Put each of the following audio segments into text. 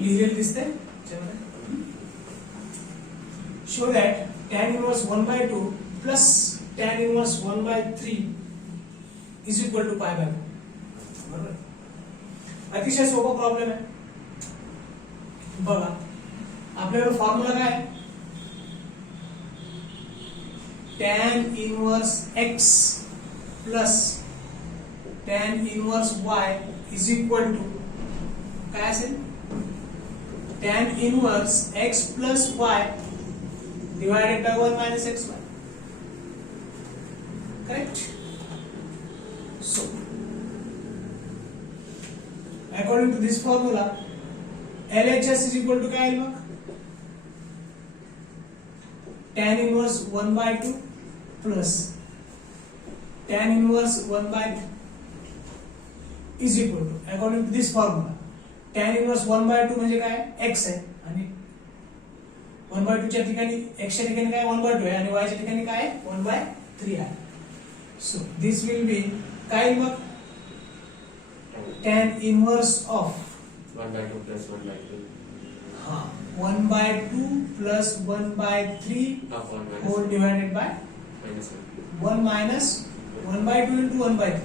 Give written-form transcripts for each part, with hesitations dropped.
लिहिलेलं दिसतंय show that tan inverse 1/2 plus tan inverse 1/3 is equal to pi by 4. बरोबर, अतिशय सोपा प्रॉब्लेम आहे. बघा आपल्याकडे फॉर्म्युला काय आहे, tan inverse x plus tan inverse y is equal to काय असेल, tan inverse x plus y divided by 1 minus xy. Correct? So, according to this formula, LHS is equal to काय मग, tan inverse 1/2 plus tan inverse 1/2 is equal to, according to this formula, tan inverse 1/2 म्हणजे काय, x आहे आणि 1/2 च्या ठिकाणी x च्या ठिकाणी काय 1/2 आहे आणि y च्या ठिकाणी काय 1/3 आहे. सो दिस विल बी काय मग tan inverse of 1/2 plus 1/2 हां 1/2 plus 1/3 of 1 whole divided by minus 1 minus 1/2 into 1/3.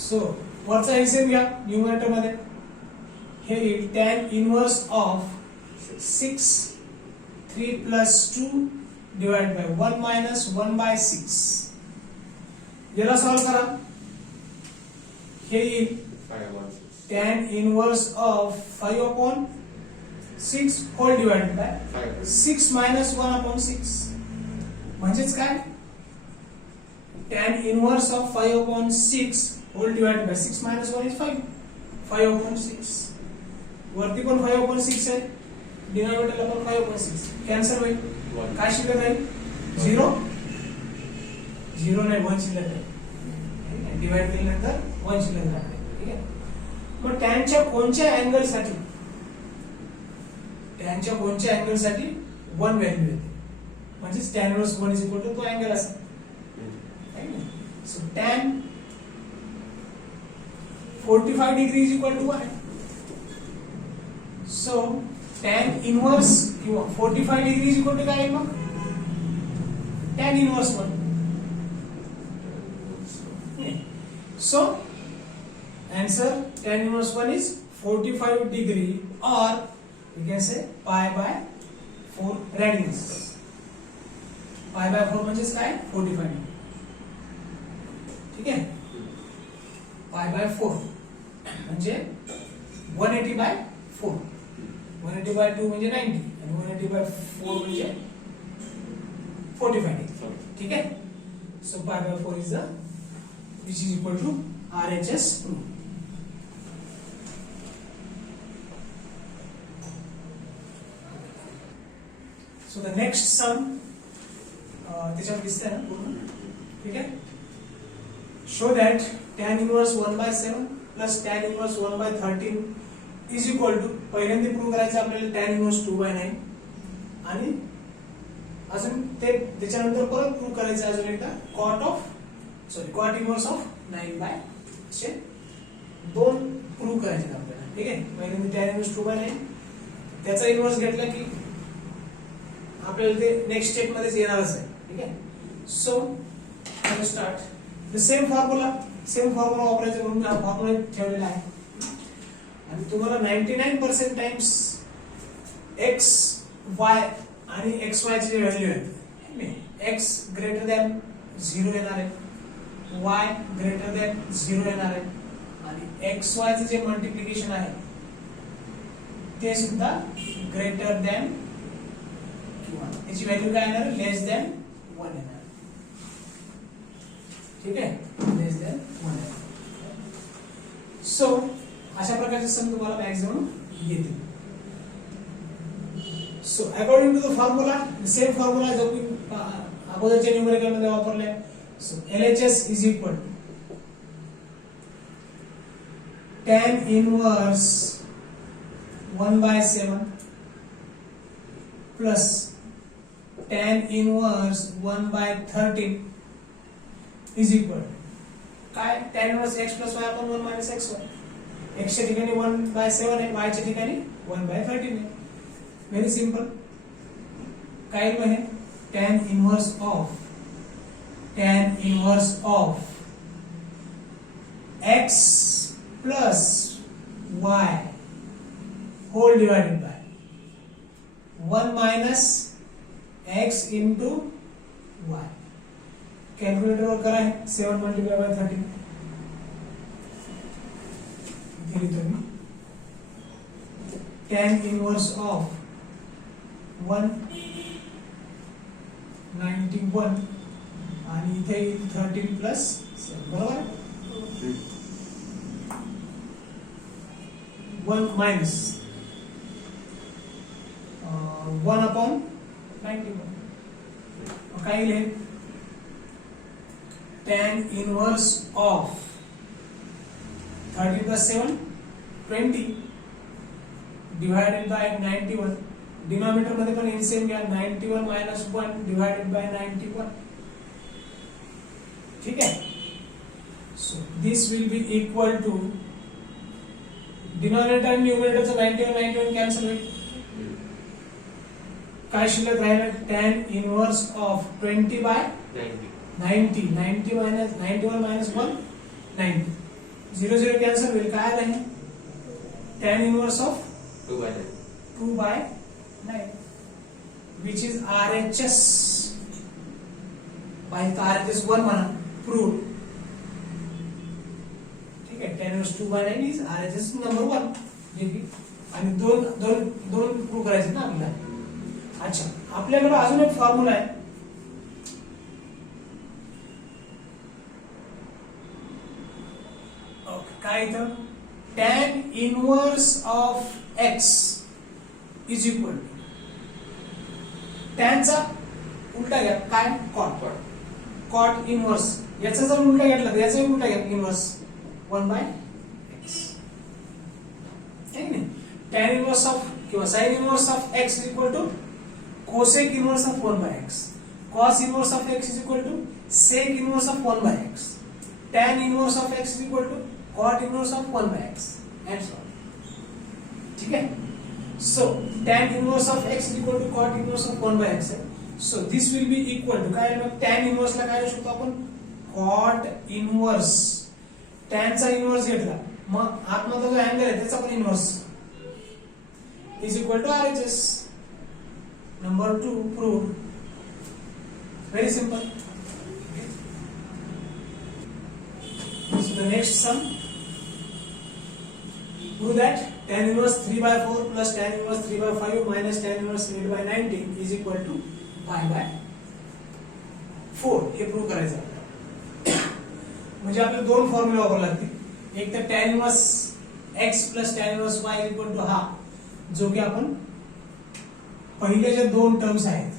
So वरचा एलसीएम घ्या न्यूमरेटर मध्ये, हे येईल tan inverse of 6 3 plus 2 divided by 1 minus 1/6. याला सॉल्व करा, हे येईल 5/6 tan inverse of 5/6 whole divided by 6 minus 1/6. म्हणजेच काय, tan inverse of 5/6 whole divided by 6 minus 1 is 5. 5/6 वरती पण 5/6 आहे, डिनॉमिनेटरला पण 5/6 कॅन्सल होईल. काय शिल्लक राहील, 0 नाही 1 शिल्लक आहे. डिवाइड केल्यानंतर 1 शिल्लक राहते. ठीक आहे, मग टॅनच्या कोणत्या अँगलसाठी 1 व्हॅल्यू येते, म्हणजे tan inverse 1 is equal to तो अँगल असेल. So tan 45 degree is equal to 1. So tan inverse 45 degree is equal to काय मग, tan inverse 1. So answer tan inverse 1 is 45 degree, or you can say pi by 4 radians. pi by 4 म्हणजेच काय 45 degree. ठीक आहे, pi by 4 म्हणजे 180 by 4, 180 by 2 म्हणजे 90 आणि 180 by 4 म्हणजे 45 degree. ठीक आहे, so pi by 4 is the which is equal to RHS rule. So the next sum त्याच्यावर दिसतंय ना पूर्ण. ठीक आहे, show that tan inverse 1/7 plus tan inverse 1/13 is equal to, पहिल्यांदा प्रूव्ह करायचं आपल्याला tan inverse 2/9 आणि अजून त्याच्यानंतर परत प्रूव्ह करायचं अजून एकदा cot inverse of 9/, असे दोन प्रूव्ह करायचे आपल्याला. ठीक आहे, पहिल्यांदा tan inverse 2/9 त्याचा इन्व्हर्स घेतला की आपल्याला ते नेक्स्ट स्टेप मध्येच येणारच आहे. ठीक आहे, so start the same formula वापरायचा म्हणून हा फॉर्म्युला ठेवलेला आहे आणि तुम्हाला 99% टाइम्स x y आणि xy ची व्हॅल्यू आहे, x ग्रेटर दॅन 0 येणार आहे, y ग्रेटर दॅन 0 येणार आहे आणि xy चे जे मल्टिप्लिकेशन आहे ते सुद्धा ग्रेटर दॅन किंवा त्याची व्हॅल्यू काय येणार, लेस दॅन 1 येणार. ठीक आहे, लेस दॅन 1 येणार. सो अशा प्रकारचे सम तुम्हाला मॅक्सिमम येतील. So according to the formula, same formula जो की अगोदरच्या न्यूमेरिकल मध्ये वापरलाय. So LHS is equal to tan inverse 1/7 plus tan inverse 1/13 is equal काय, tan inverse x plus y upon 1 minus xy. x च्या ठिकाणी 1/7 आहे, y च्या ठिकाणी 1/13 आहे. Very simple. काय येईल मग हे? tan inverse of x plus y whole divided by 1 minus x into y. Calculator वर करा है 7 multiplied by 13. इथे लिहितो मी tan inverse of 191 आणि इथे 13 plus 7 बरोबर आहे. 1 minus 1 upon 91. काय लिहे? tan inverse of 13 plus 7 20 divided by 91. Denominator मध्ये पण एलसीएम घ्या. 91 minus 1 divided by 91. ठीक है. So this will be equal to denominator आणि न्यूमरेटरचं 91 कॅन्सल होईल. काय शिल्लक राहिलं? tan inverse of 20 by 90 minus 91 minus 1 90. 0 cancel होईल. काय आलं हे? tan inverse of 2 by 9 which is RHS. पाहिजे तर RHS 1 म्हणा. प्रूव्ड. ठीक आहे. tan inverse 2 by 9 is RHS number 1. आणि दोन प्रूव्ह करायचे ना आपल्याला. अच्छा, आपल्याकडे अजून एक फॉर्म्युला आहे. काय इथं? tan inverse of x is equal to tan चा उलटा घ्या. काय? cot inverse. याचा जर उलटा घेतला तर याचा उलटा घ्या. Inverse 1/x. ठीक आहे. tan इनवर्स ऑफ किंवा sin inverse of x is equal to cosec inverse of 1/x. cos inverse of x is equal to sec inverse of 1/x. tan inverse of x is equal to cot inverse of 1/x and so on. ठीक है. So tan inverse of x is equal to cot inverse of 1/x है. So this will be equal to काय मग tan inverse ला काय लिहू शकतो आपण? cot inverse. tan चा inverse घेतला मग आतमध्ये जो अँगल आहे त्याचा पण inverse is equal to RHS. Number 2 proved. Very simple. So the next sum, prove that tan inverse 3/4 plus tan inverse 3/5 minus tan inverse 8/90 is equal to pi by 4. हे prove करायचं आपल्याला. म्हणजे आपल्याला दोन फॉर्म्युला वापरावे लागतील. एक तर tan inverse x plus tan inverse y is equal to हा, जो की आपण पहिले जे दोन टर्म्स आहेत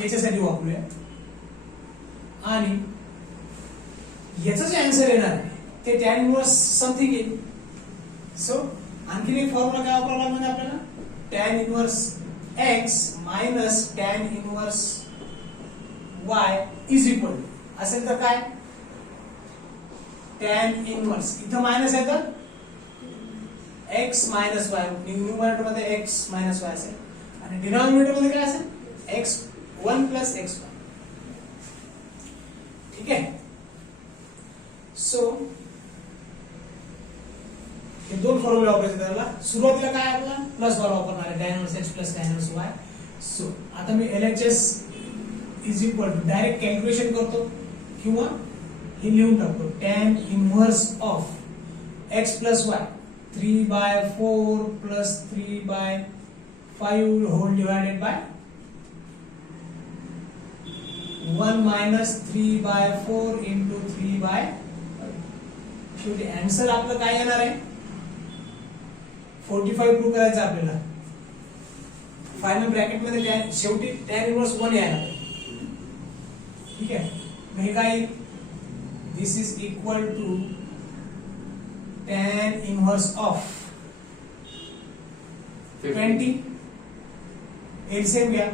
याच्यासाठी वापरूया. आणि याचं जे आन्सर येणार आहे ते tan inverse समथिंग येईल. सो आणखी एक फॉर्म्युला काय वापरावा लागणार आपल्याला? tan inverse x minus tan inverse y is equal असेल तर काय? tan इनवर्स इथं मायनस आहे तर x minus y. न्यूमरेटर मध्ये x minus y असेल आणि डिनॉमिनेटर मध्ये काय असेल? x1 plus x1. ठीक आहे. सो हे दोन फॉर्म्युला वापरायचे त्याला. सुरुवातीला काय आपला प्लस वाला वापरणार आहे tan inverse x plus tan inverse y. So आता मी LHS is equal to direct calculation करतो किंवा हे लिहून टाकतो. tan inverse of x plus y 3/4 plus 3/5 whole divided by 1 minus 3/4 into 3/5. शेवटी आन्सर आपलं काय येणार आहे? 45 प्रूव्ह करायचं आपल्याला. फायनल ब्रॅकेट मध्ये शेवटी tan इनवर्स 1 यायला. ठीक आहे. हे काय? This is equal to tan inverse of 20 LCM घ्या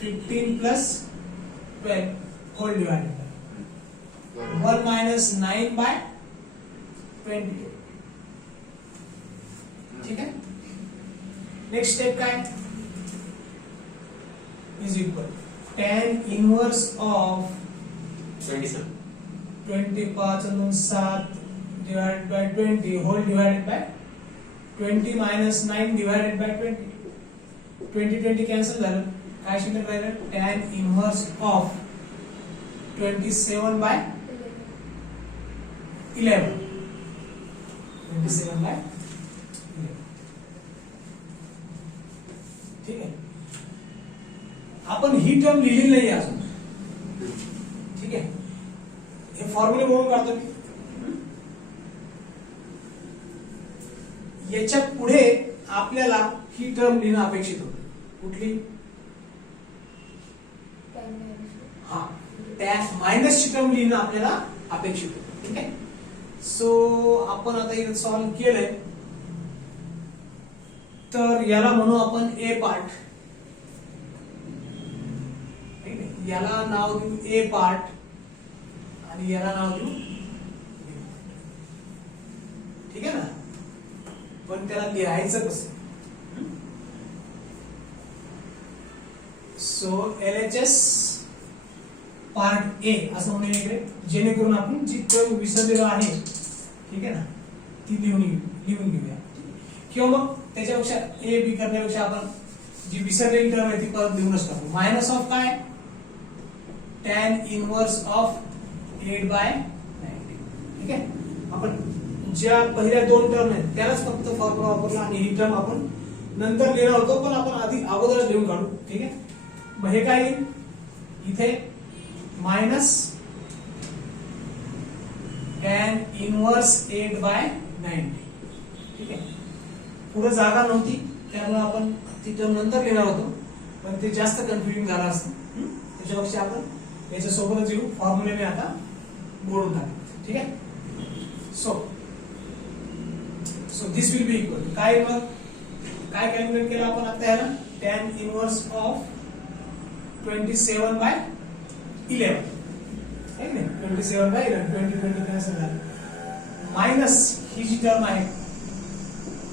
15 plus 12 whole divided by 1 minus 9/13. 20. ठीक आहे. नेक्स्ट स्टेप काय is equal tan inverse of 27. 20 5 and 7 divided by 20 whole divided by 20 minus 9 divided by 20. 20 cancel झालं. काय शिल्लक राहिलं tan inverse of 27 by 11. 27 by 11. ठीक आहे. आपण ही टर्म लिहिली नाही अजून. ठीक आहे. हे फॉर्म्युले बघून काढतो मी. याच्या पुढे आपल्याला ही टर्म लिहिणं अपेक्षित होतं. कुठली हा टॅन मायनसची टर्म लिहिणं आपल्याला अपेक्षित होतं. ठीक आहे. सो आपण आता इथे सॉल्व्ह केलंय. तर याला म्हणू आपण ए पार्ट. याला नाव देऊ ए पार्ट आणि याला नाव देऊ बी पार्ट. ठीक आहे ना. पण त्याला लिहायचं कसं. सो LHS पार्ट ए असं म्हणून इकडे जेणेकरून आपण जी टर्म विसरलेलो आहे ठीक आहे ना ती लिहून घेऊया. किंवा मग त्याच्यापेक्षा ए बी करण्यापेक्षा आपण जी विसरलेली टर्म आहे ती परत लिहूनच टाकू. मायनस ऑफ काय tan इनवर्स ऑफ 8 by 90. ठीक आहे. आपण ज्या पहिल्या दोन टर्म आहेत त्यालाच फक्त फॉर्म्युला वापरला आणि ही टर्म आपण नंतर लिहिणार होतो पण आपण आधी अगोदरच लिहून काढू. ठीक आहे. मग हे काय येईल इथे मायनस tan इनवर्स 8 by 90. ठीक आहे. पुढे जागा नव्हती त्यामुळे आपण ती टर्म नंतर लिहिणार होतो पण ते जास्त कन्फ्युजिंग झालं असतं. त्याच्यापेक्षा आपण याच्या सोबतच येऊ फॉर्म्युले आता बोलून टाकू. ठीक आहे. So this will be equal काय मग काय कॅल्क्युलेट केलं आपण आता याला tan इनवर्स ऑफ 27 by 11 है ना. 27 by 11 20 कैसे झालं मायनस ही जी टर्म आहे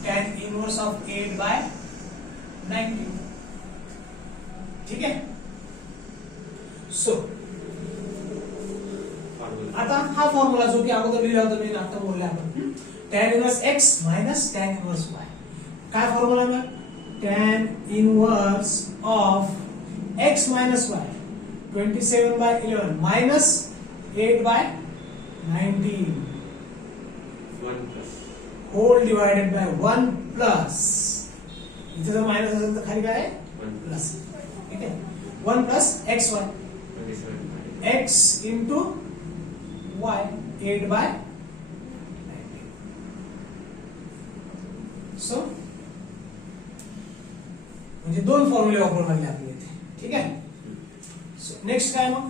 tan इनवर्स ऑफ 8 by 90. ठीक आहे. सो आता हा फॉर्म्युला जो की अगोदर लिहिला होता मी आता बोलले आपण tan inverse x minus tan inverse y. काय फॉर्म्युला मग tan inverse of x minus y 27 by 11 minus 8 by 19 1 plus. whole divided by 1 plus इथे जर मायनस असेल तर खाली काय आहे 1 प्लस. ठीक आहे. 1 plus xy 27 by x into y 8 by 19. So म्हणजे दोन फॉर्म्युले वापरून लागले आपल्याला इथे. ठीक आहे. नेक्स्ट काय मग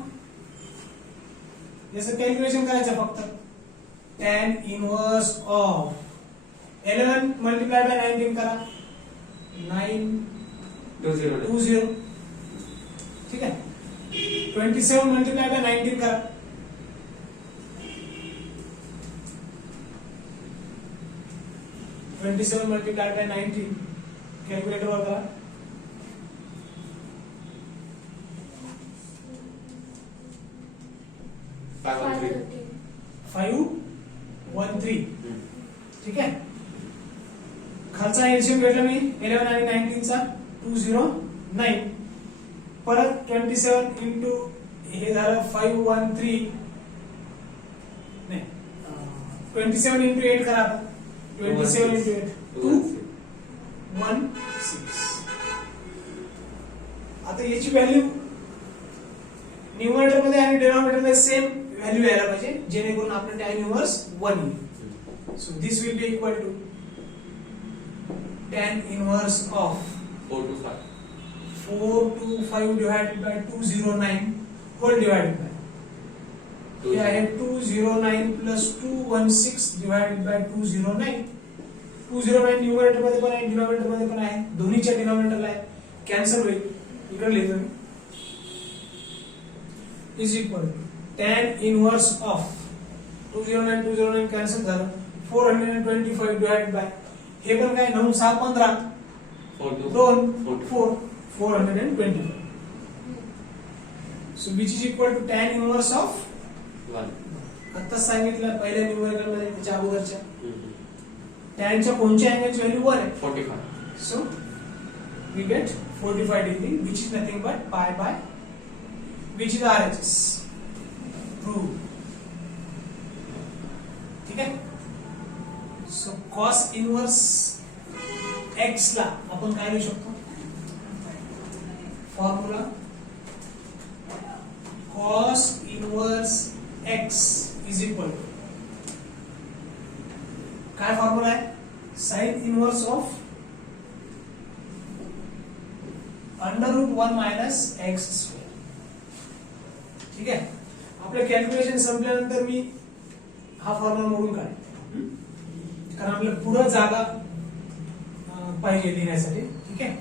याचं कॅल्क्युलेशन करायचं फक्त tan inverse of 11 multiply by 19 करा 920. ठीक आहे. 27 मल्टिप्लाय बाय 19 करा 27 मल्टिप्लाय बाय 19 कॅल्क्युलेटर वर करा 513. ठीक आहे. खालचा एलसीएम भेटला मी 11 आणि 19 चा 209 परत 27 इंटू हे झालं 513 नाही 27 इंटू 8 करा 27 इंटू 8 216. आता याची व्हॅल्यू न्यूमरेटर मध्ये आणि डिनॉमिनेटर मध्ये सेम व्हॅल्यू यायला पाहिजे जेणेकरून आपलं tan इनवर्स 1 येईल. So this will be equal to tan inverse of 4 to 5. 4 to 5 divided by 209 whole divided by हे आहे 209 plus 216 divided by 209. 209 न्यूमरेटर मध्ये पण आहे डिनॉमिनेटर मध्ये पण आहे दोन्हीच्या डिनॉमिनेटरला आहे कॅन्सल होईल इकडे लिहितो मी is equal to tan inverse of 209 209 cancel झालं 425 डिवाइडेड बाय हे पण काय 9 6 15 4 to 2 4 425 so which is equal to tan inverse of 1. आता सांगितलं पहिल्या न्यूमरिकल मध्ये त्याच्या अगोदरच्या tan च्या कोणत्या अँगलची व्हॅल्यू 1 आहे 45. So we get 45 degree which is nothing but pi by which is RHS prove ठीक आहे सो कॉस इनवर्स x ला आपण काय लिहू शकतो formula cos inverse x is equal to काय फॉर्म्युला आहे sine inverse of √1 minus x square ठीक आहे आपलं कॅल्क्युलेशन संपल्यानंतर मी हा फॉर्म्युला मोडून काढेन कारण आपल्याला पुढे जागा पाहिजे लिहिण्यासाठी ठीक आहे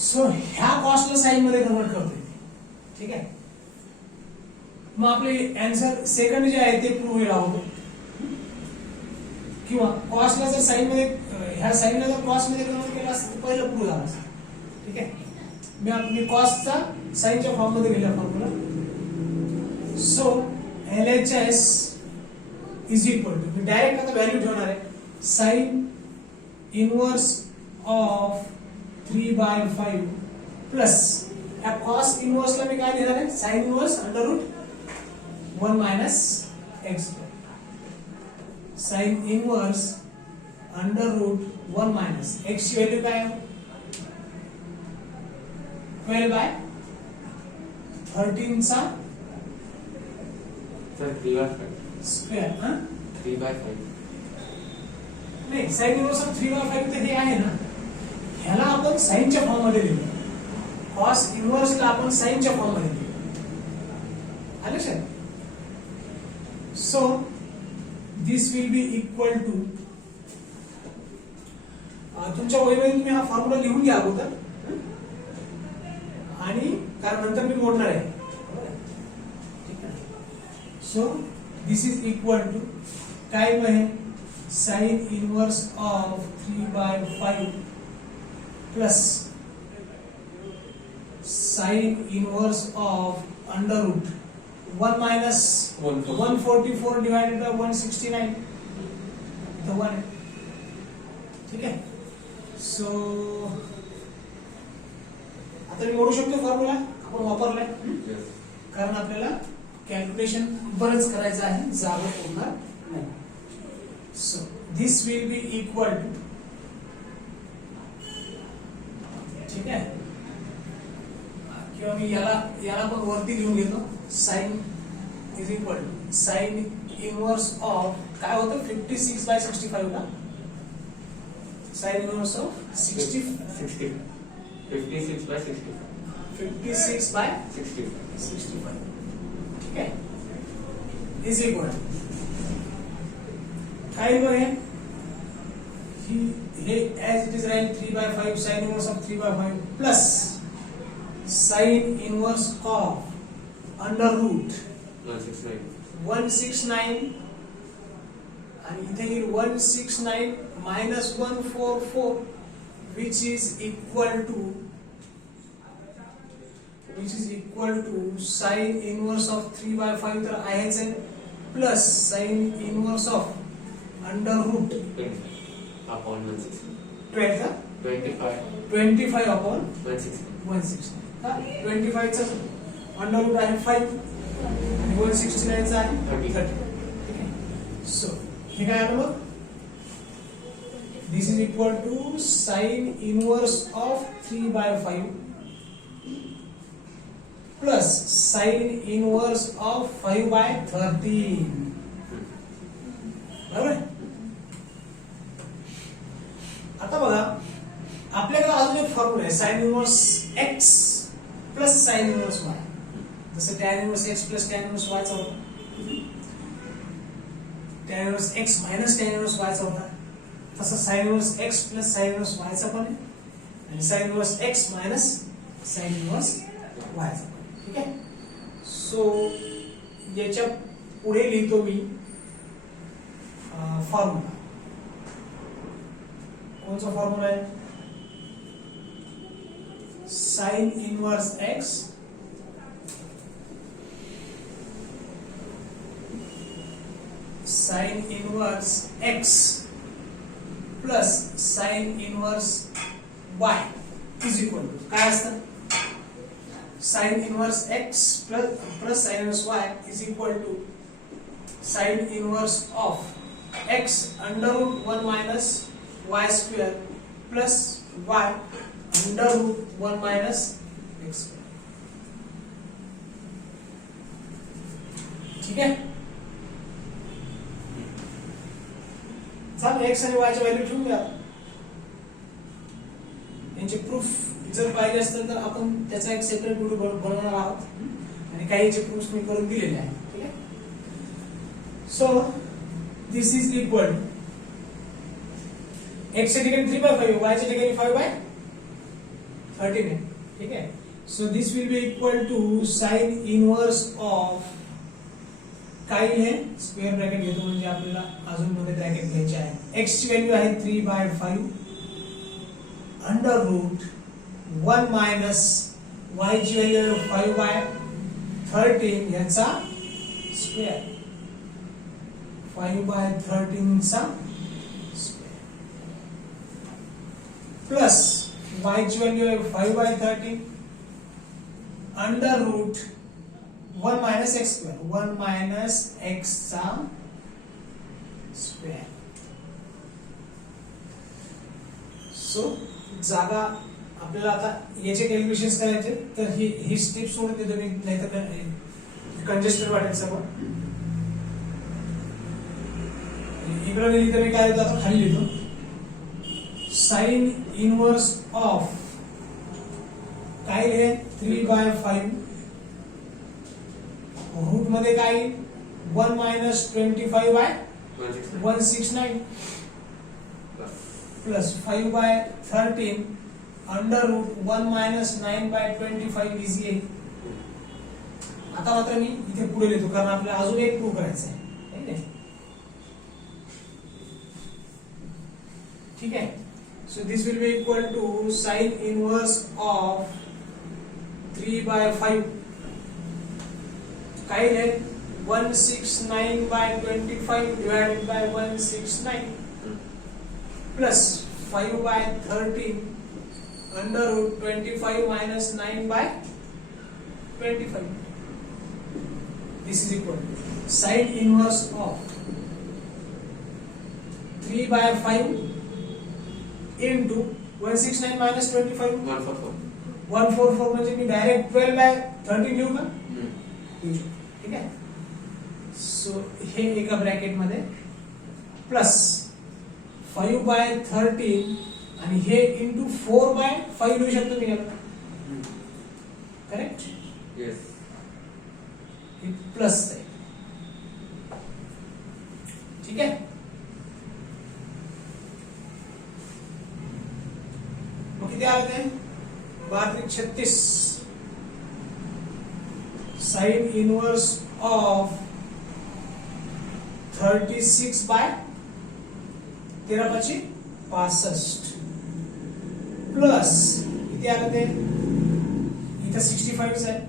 सो ह्या कॉस्टला साइन मध्ये कन्वर्ट करतोय ठीक आहे मग आपले आन्सर सेकंड जे आहे ते प्रूव्ह होईल अगोदर किंवा कॉस्टला जर साइन मध्ये ह्या साइनला जर कॉस्ट मध्ये कन्वर्ट केला असतं तर पहिलं प्रूव्ह झालं असतं ठीक आहे मी कॉस्टचा साइनच्या फॉर्म मध्ये लिहिला formula so LHS is equal to मी डायरेक्ट आता व्हॅल्यू ठेवणार आहे साइन इनवर्स ऑफ 3/5 प्लस या कॉस इनवर्सला मी काय लिहिणार आहे sine inverse √1 minus x sine inverse √1 minus x ची व्हॅल्यू काय आहे 12/13 चा सर 3/5. स्क्वेअर हा 3/5. नाही साइन इनवर्स ऑफ 3/5 तर हे आहे ना ह्याला आपण साइनच्या फॉर्म मध्ये लिहिलं कॉस इनवर्स ला आपण साइनच्या फॉर्म मध्ये लिहिलं आलं लक्षात so this will be equal to तुमच्या वहीमध्ये तुम्ही हा फॉर्म्युला लिहून घ्या अगोदर आणि कारण नंतर मी मोडणार आहे so this is equal to काय आहे sine inverse of 3/5 plus sine inverse of √1 minus 144 divided by 169 the one ठीक आहे सो आता मी मोडू शकतो फॉर्म्युला आपण वापरलाय Yes. कारण आपल्याला कॅल्क्युलेशन बरंच करायचं आहे जागा पुरणार नाही so this will be equal to ठीक आहे किंवा मी याला पण वरती लिहून घेतो sine is equal to sine inverse of काय होतं 56/65 ला साइन इनवर्स ऑफ 60. 56/65. 56/65 ठीक आहे इज इक्वल काय आहे हे as it is राहील 3/5 sign inverse of 3/5 plus sine inverse of √169 169. आणि इथे येईल 169 minus 144 which is equal to sin inverse of 3/5 तर आहेच आहे plus sin inverse of √12 Upon 160. का 25. 25 upon 160. 160 25 चा √5 आहे 5 आणि 169 चा आहे 30 ठीक आहे सो हे काय आलं मग this is equal to sin inverse of 3/5 plus sin inverse of 5/13 बरोबर आता बघा आपल्याकडे अजून एक फॉर्म्युला आहे sin inverse x plus sin inverse y जसं tan inverse x plus tan inverse y चा होता tan inverse x minus tan inverse y चा होता तसं sin inverse x plus sin inverse y चा पण आहे आणि sin inverse x minus sin inverse y चा पण आहे ठीक आहे सो याच्या पुढे लिहितो मी फॉर्म्युला कौन सा फॉर्म्युला है sine inverse x sine inverse x plus sine inverse y is equal to काय असतं sine inverse x plus sine inverse y is equal to sine inverse of x under root 1 minus y square plus y under root 1 minus x square. ठीक आहे चल x आणि Y ची value ठेवून घ्या यांचे प्रूफ जर पाहिजे असतं तर आपण त्याचा एक सेपरेट व्हिडिओ बनवणार आहोत आणि काही याचे प्रूफ मी करून दिलेले आहे ठीक आहे so this is equal x च्या ठिकाणी 3/5 वाय च्या ठिकाणी 5/13 आहे ठीक आहे so this will be equal to sine inverse of काय आहे स्क्वेअर ब्रॅकेट घेतो म्हणजे आपल्याला अजून मध्ये ब्रॅकेट घ्यायचे आहे एक्स ची व्हॅल्यू आहे 3/5 अंडर रूट 1 माइनस y ची व्हॅल्यू 5/13 याचा स्क्वेअर 5/13 चा स्क्वेअर प्लस y ची व्हॅल्यू आहे 5/13 under root 1 minus x square 1 minus x चा स्क्वेअर सो जागा आपल्याला आता याचे कॅल्क्युलेशन्स करायचे तर ही स्टेप सोडून देतो मी नाहीतर कंजेस्टेड वाटेल सर्व इकडे लिहितो मी काय लिहितो आता खाली लिहितो साइन इनवर्स ऑफ काय आहे 3/5 रूट मध्ये काय 1 minus 25/169 plus 5/13 under root 1 minus 9/25 easy आहे आता मात्र मी इथे पुढे लिहितो कारण आपल्याला अजून एक प्रूव्ह करायचं आहे ठीक आहे so this will be equal to sine inverse of 3/5 काय आहे 169/25 divided by 169 plus 5/13 under root 25 minus 9/25. This is equal to sine inverse of 3/5 into 169 minus 25 144 म्हणजे मी डायरेक्ट 12/13 लिहू का ठीक आहे सो हे एका ब्रॅकेट मध्ये प्लस 5/13 आणि हे इंटू 4/5 लिहू शकतो मी याला करेक्ट येस हे प्लस आहे ठीक आहे मग किती आले 32 साइन इनवर्स ऑफ 36/13/65 प्लस किती आलं ते इथं 65 आहे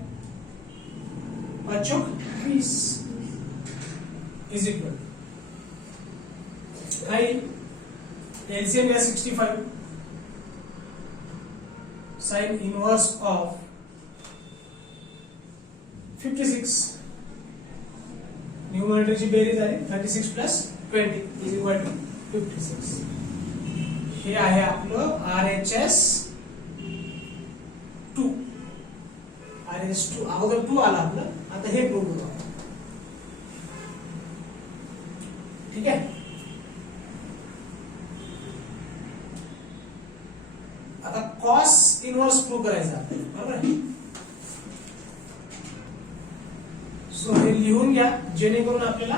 5/20 इज इक्वल काही एलसीएम या 65 साइन इनवर्स ऑफ 56 न्यूमरेटरची बेरीज आहे 36 प्लस 20 इज इक्वल टू 56 हे आहे आपलं RHS 2 RHS 2 अगोदर 2 आला आपलं आता हे प्रूव्ह करू ठीक आहे आता कॉस इनवर्स प्रूव्ह करायचं आपल्याला बरोबर आहे सो हे लिहून घ्या जेणेकरून आपल्याला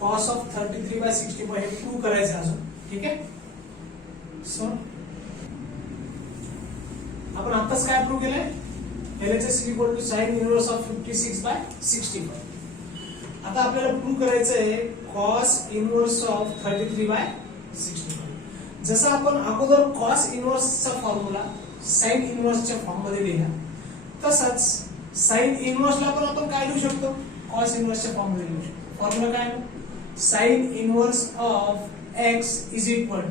कॉस ऑफ 33/60 हे प्रूव्ह करायचं अजून ठीक आहे सो आपण आताच काय प्रूव्ह केलंय LHS equal to sine inverse of 56/65 आता आपल्याला प्रूव्ह करायचं आहे कॉस इनव्हर्स ऑफ 33/65. जसं आपण अगोदर कॉस इनव्हर्सचा फॉर्म्युला साइन इनव्हर्सच्या फॉर्म मध्ये लिहिला, तसंच साइन इनव्हर्सला पण आपण काय लिहू शकतो, कॉस इनव्हर्सच्या फॉर्म मध्ये लिहू शकतो. फॉर्म्युला काय आहे? Sine inverse of x is equal to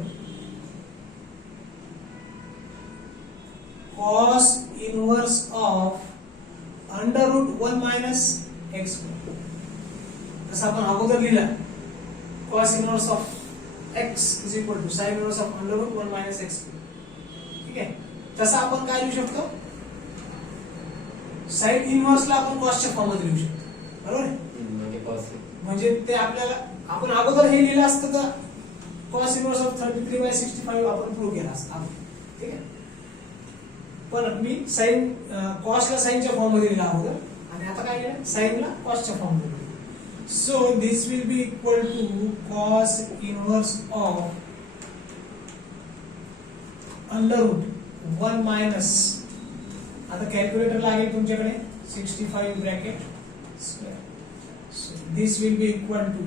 cos inverse of under root 1 minus x square. जसं आपण अगोदर लिहिला cos inverse of x is equal to sin inverse of under root 1 minus x square. ठीक आहे, तसं आपण काय लिहू शकतो, sin inverse ला आपण cos च्या फॉर्म मध्ये लिहू शकतो. बरोबर आहे? म्हणजे ते आपल्याला आपण अगोदर हे लिहिलं असतं तर cos inverse of 33/65 आपण प्रूव्ह केला असता. ठीक आहे, पण मी साइन कॉसला साइनच्या फॉर्म मध्ये लिहिला अगोदर आणि आता काय केलं, साइनला कॉसच्या फॉर्म मध्ये. So this will be equal to cos inverse of under root 1 minus, आता कॅल्क्युलेटर लागेल तुमच्याकडे, 65 bracket square. So this will be equal to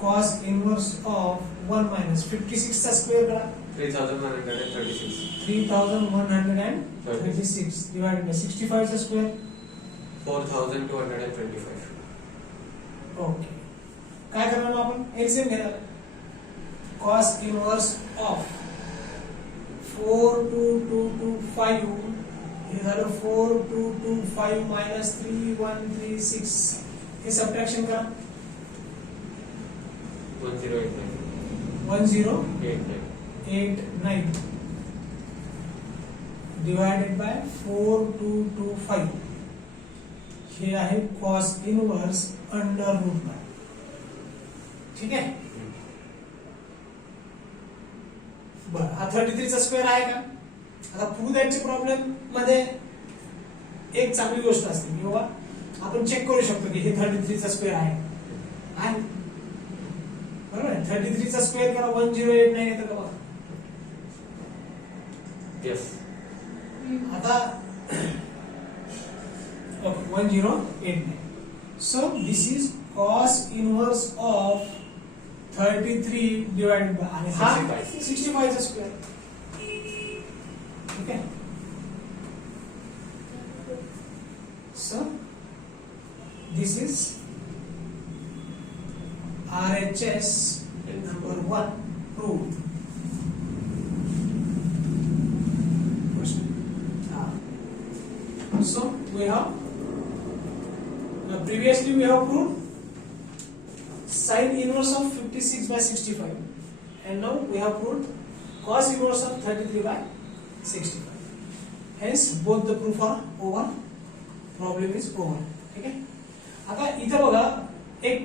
cos inverse of 1 minus 56 चा स्क्वेअर करा, 3136 divided by 65 चा स्क्वेअर 4225. ओके. काय करणार मग आपण, एलसीएम घेणार. cos इनवर्स ऑफ 4225 हे झालं 4225 minus 3136, हे सबट्रॅक्शन करा, 1089 divided by 4225, हे आहे cos इनवर्स अंडर रूट 9. ठीक आहे, बरं. हा 33 चा स्क्वेअर आहे का? आता प्रूव्ह दॅटच्या प्रॉब्लेम मध्ये एक चांगली गोष्ट असते की बाबा आपण चेक करू शकतो की हे 33 चा स्क्वेअर आहे. बरोबर आहे, 33 चा स्क्वेअर करा 1089 येतं का बघा. Yes. आता okay 1089. So this is cos inverse of 33 divided by आणि हा 65 चा स्क्वेअर. ठीक आहे, so this is RHS number 1 proved. So we have previously we have proved sin inverse of 56/65, and now we have proved cos inverse of 33/65. Hence both the proof are over, problem is over. ठीक आहे, आता इथं बघा एक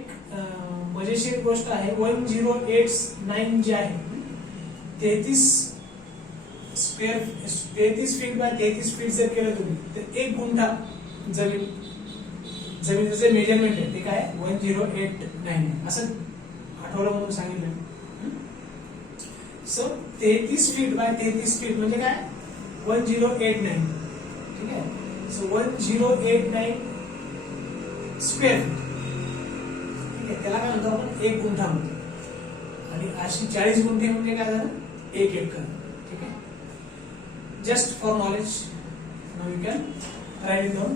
मजेशीर गोष्ट आहे. 1089 जे आहे 33 फीट बाय 33 फीट जर केलं तुम्ही तर 1 गुंठा जमिनीचे मेजरमेंट आहे ते काय 1089 असं आठवलं म्हणून सांगितलं. सो 33 फीट बाय 33 फीट म्हणजे काय 1089. ठीक आहे, सो 1089 स्क्वेअर फीट. त्याला काय म्हणतो आपण 1 गुंठा म्हणतो, आणि अशी 40 गुंठे म्हणजे काय झालं 1 एकर. ठीक आहे, just for knowledge now you can write it down.